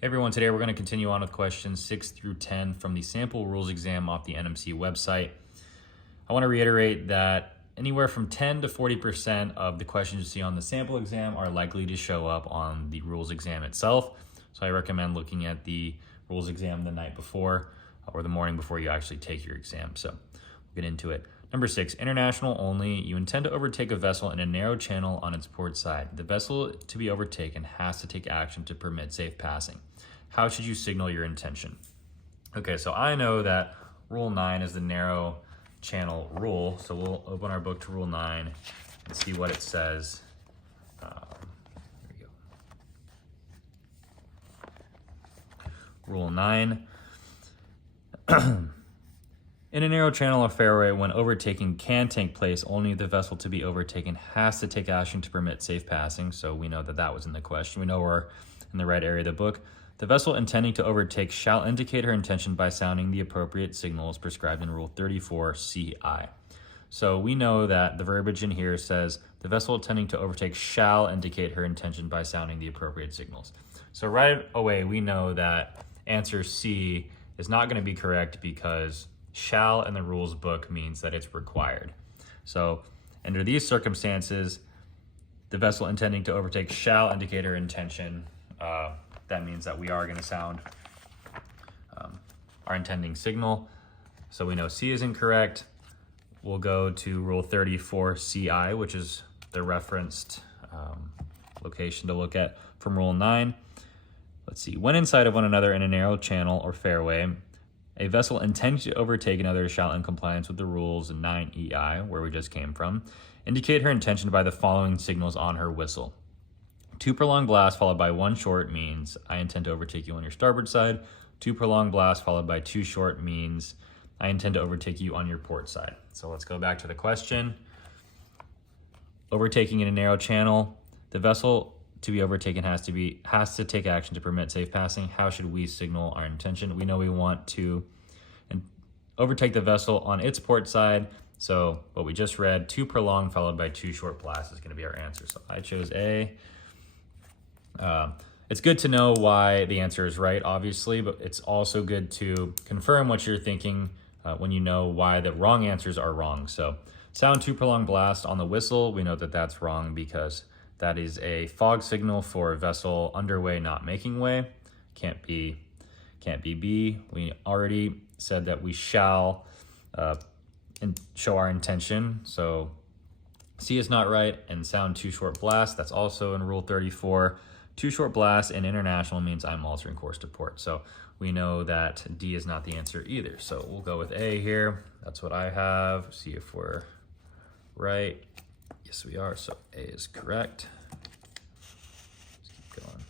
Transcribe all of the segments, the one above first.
Hey everyone, today we're going to continue on with questions 6 through 10 from the sample rules exam off the NMC website. I want to reiterate that anywhere from 10 to 40% of the questions you see on the sample exam are likely to show up on the rules exam itself. So I recommend looking at the rules exam the night before or the morning before you actually take your exam. So we'll get into it. Number 6, international only. You intend to overtake a vessel in a narrow channel on its port side. The vessel to be overtaken has to take action to permit safe passing. How should you signal your intention? Okay, so I know that Rule 9 is the narrow channel rule. So we'll open our book to Rule 9 and see what it says. There we go. Rule 9. In a narrow channel or fairway, when overtaking can take place, only the vessel to be overtaken has to take action to permit safe passing. So we know that that was in the question. We know we're in the right area of the book. The vessel intending to overtake shall indicate her intention by sounding the appropriate signals prescribed in Rule 34CI. So we know that the verbiage in here says the vessel intending to overtake shall indicate her intention by sounding the appropriate signals. So right away, we know that answer C is not going to be correct because shall in the rules book means that it's required. So under these circumstances, the vessel intending to overtake shall indicate her intention. That means that we are going to sound our intending signal. So we know C is incorrect. We'll go to Rule 34CI, which is the referenced location to look at from Rule 9. Let's see. When inside of one another in a narrow channel or fairway, a vessel intending to overtake another shall, in compliance with the rules 9EI, where we just came from, indicate her intention by the following signals on her whistle. 2 prolonged blasts followed by 1 short means I intend to overtake you on your starboard side. 2 prolonged blasts followed by 2 short means I intend to overtake you on your port side. So let's go back to the question. Overtaking in a narrow channel, the vessel to be overtaken has to take action to permit safe passing. How should we signal our intention? We know we want to overtake the vessel on its port side. So what we just read, 2 prolonged followed by 2 short blasts is going to be our answer. So I chose A. It's good to know why the answer is right, obviously, but it's also good to confirm what you're thinking when you know why the wrong answers are wrong. So sound 2 prolonged blast on the whistle. We know that that's wrong because that is a fog signal for a vessel underway not making way. Can't be B. We already said that we shall show our intention. So C is not right, and sound 2 short blasts. That's also in Rule 34. 2 short blasts in international means I'm altering course to port. So we know that D is not the answer either. So we'll go with A here. That's what I have. See if we're right. Yes, we are. So A is correct. Let's keep going.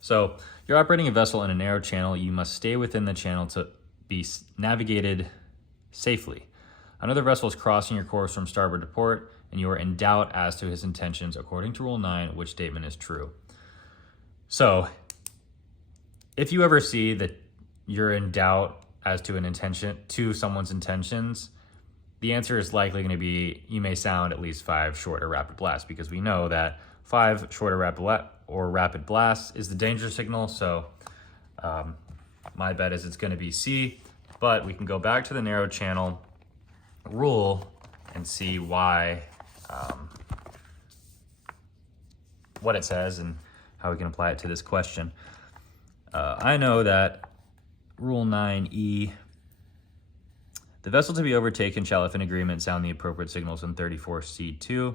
So you're operating a vessel in a narrow channel. You must stay within the channel to be navigated safely. Another vessel is crossing your course from starboard to port, and you are in doubt as to his intentions. According to Rule 9, which statement is true? So if you ever see that you're in doubt as to an intention, to someone's intentions, the answer is likely going to be you may sound at least 5 short or rapid blasts, because we know that 5 short or rapid blasts is the danger signal. So my bet is it's going to be C, but we can go back to the narrow channel rule and see why, what it says and how we can apply it to this question. I know that Rule 9E, the vessel to be overtaken shall, if in agreement, sound the appropriate signals in 34C2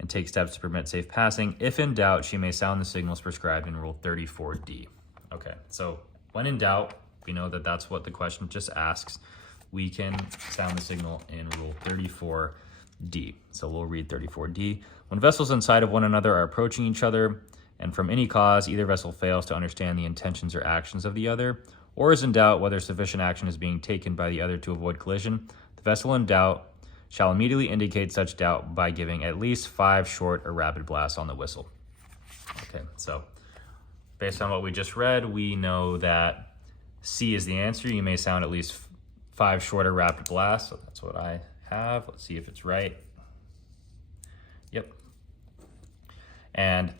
and take steps to permit safe passing. If in doubt, she may sound the signals prescribed in Rule 34D. Okay, so when in doubt, we know that that's what the question just asks. We can sound the signal in Rule 34D. So we'll read 34D. When vessels inside of one another are approaching each other, and from any cause either vessel fails to understand the intentions or actions of the other, or is in doubt whether sufficient action is being taken by the other to avoid collision, the vessel in doubt shall immediately indicate such doubt by giving at least 5 short or rapid blasts on the whistle. Okay, so based on what we just read, we know that C is the answer. You may sound at least 5 short or rapid blasts. So that's what I have. Let's see if it's right. Yep. And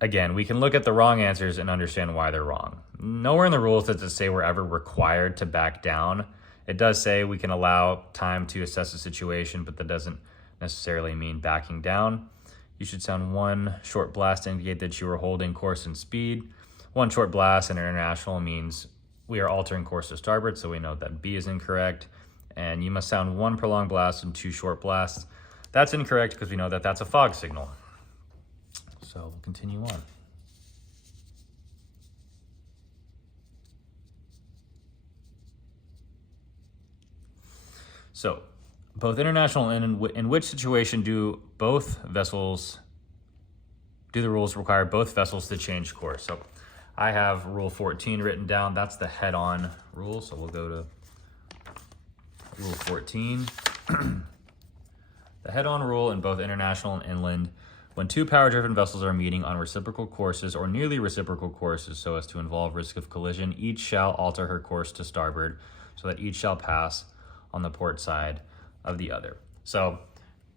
again, we can look at the wrong answers and understand why they're wrong. Nowhere in the rules does it say we're ever required to back down. It does say we can allow time to assess the situation, but that doesn't necessarily mean backing down. You should sound one short blast to indicate that you are holding course and speed. One short blast in international means we are altering course to starboard, so we know that B is incorrect. And you must sound one prolonged blast and two short blasts. That's incorrect because we know that that's a fog signal. So we'll continue on. So, both international and in which situation do the rules require both vessels to change course? So, I have Rule 14 written down. That's the head-on rule. So we'll go to Rule 14. The head-on rule in both international and inland: when two power-driven vessels are meeting on reciprocal courses or nearly reciprocal courses so as to involve risk of collision, each shall alter her course to starboard so that each shall pass on the port side of the other. So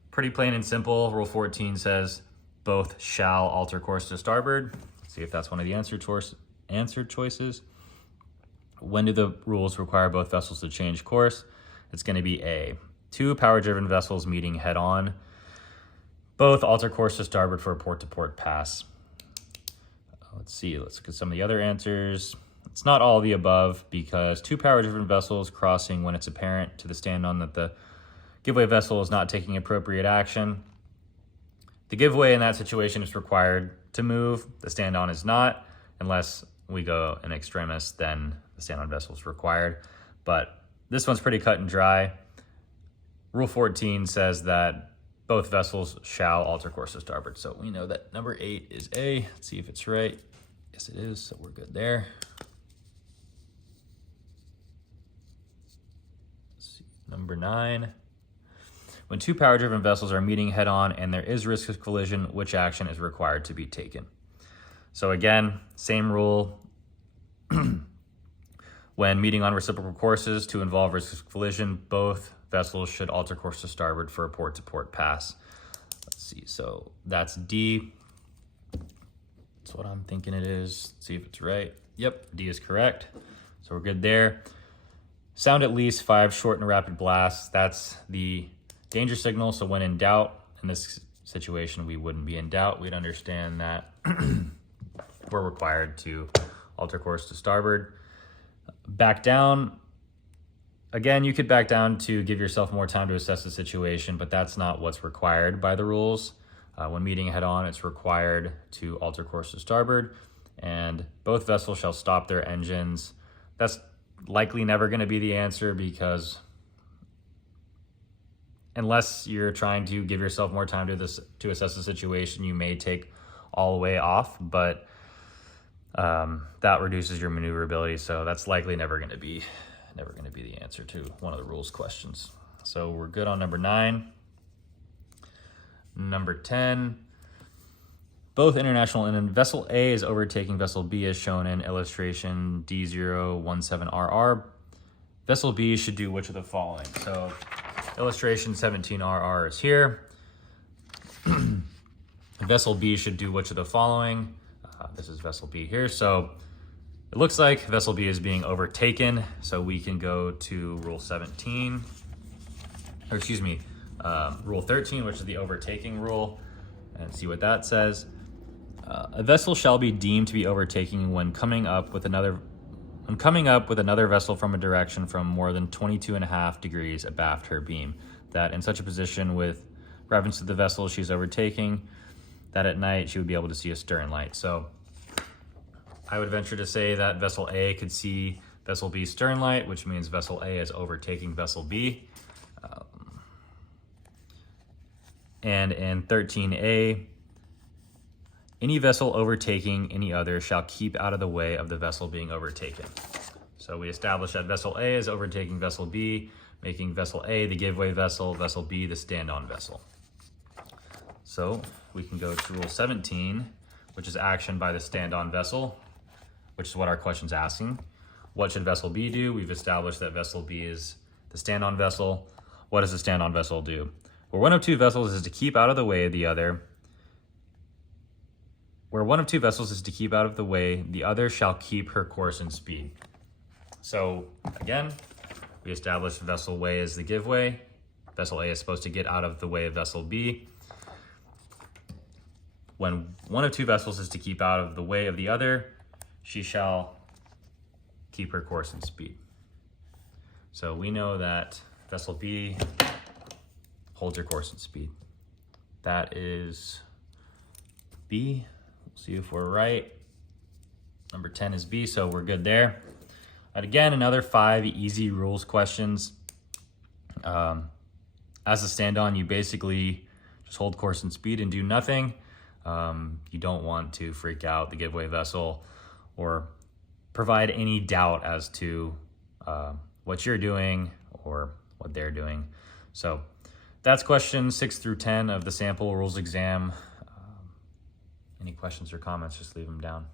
pretty plain and simple. Rule 14 says both shall alter course to starboard. Let's see if that's one of the answer choices. When do the rules require both vessels to change course? It's going to be A. Two power-driven vessels meeting head-on. Both alter course to starboard for a port-to-port pass. Let's see. Let's look at some of the other answers. It's not all of the above because two power-driven vessels crossing when it's apparent to the stand-on that the giveaway vessel is not taking appropriate action. The giveaway in that situation is required to move. The stand-on is not. Unless we go in extremis, then the stand-on vessel is required. But this one's pretty cut and dry. Rule 14 says that both vessels shall alter course to starboard. So we know that number 8 is A. Let's see if it's right. Yes, it is. So we're good there. Number 9, when two power-driven vessels are meeting head-on and there is risk of collision, which action is required to be taken? So again, same rule. When meeting on reciprocal courses to involve risk of collision, both vessels should alter course to starboard for a port-to-port pass. Let's see, so that's D. That's what I'm thinking it is. Let's see if it's right. Yep, D is correct. So we're good there. Sound at least 5 short and rapid blasts. That's the danger signal. So when in doubt, in this situation, we wouldn't be in doubt. We'd understand that we're required to alter course to starboard. Back down. Again, you could back down to give yourself more time to assess the situation, but that's not what's required by the rules. When meeting head on, it's required to alter course to starboard, and both vessels shall stop their engines. That's likely never going to be the answer because unless you're trying to give yourself more time to assess the situation, you may take all the way off, but that reduces your maneuverability. So that's likely never going to be the answer to one of the rules questions. So we're good on number 9. Number 10, both international and vessel A is overtaking vessel B as shown in illustration D017RR. Vessel B should do which of the following? So illustration 17RR is here. Vessel B should do which of the following? This is vessel B here. So it looks like vessel B is being overtaken. So we can go to Rule 17, or excuse me, Rule 13, which is the overtaking rule, and see what that says. A vessel shall be deemed to be overtaking when coming up with another vessel from a direction from more than 22.5 degrees abaft her beam, that in such a position with reference to the vessel she's overtaking, that at night she would be able to see a stern light. So I would venture to say that vessel A could see vessel B's stern light, which means vessel A is overtaking vessel B. And in 13A, any vessel overtaking any other shall keep out of the way of the vessel being overtaken. So we established that vessel A is overtaking vessel B, making vessel A the giveaway vessel, vessel B the stand-on vessel. So we can go to Rule 17, which is action by the stand-on vessel, which is what our question's asking. What should vessel B do? We've established that vessel B is the stand-on vessel. What does the stand-on vessel do? Well, one of two vessels is to keep out of the way of the other where one of two vessels is to keep out of the way, the other shall keep her course and speed. So again, we established vessel way is the give way. Vessel A is supposed to get out of the way of vessel B. When one of two vessels is to keep out of the way of the other, she shall keep her course and speed. So we know that vessel B holds her course and speed. That is B. We'll see if we're right. Number 10 is B, so we're good there. And again, another 5 easy rules questions. As a stand-on, you basically just hold course and speed and do nothing. You don't want to freak out the giveaway vessel or provide any doubt as to what you're doing or what they're doing. So that's questions 6 through 10 of the sample rules exam. Any questions or comments, just leave them down.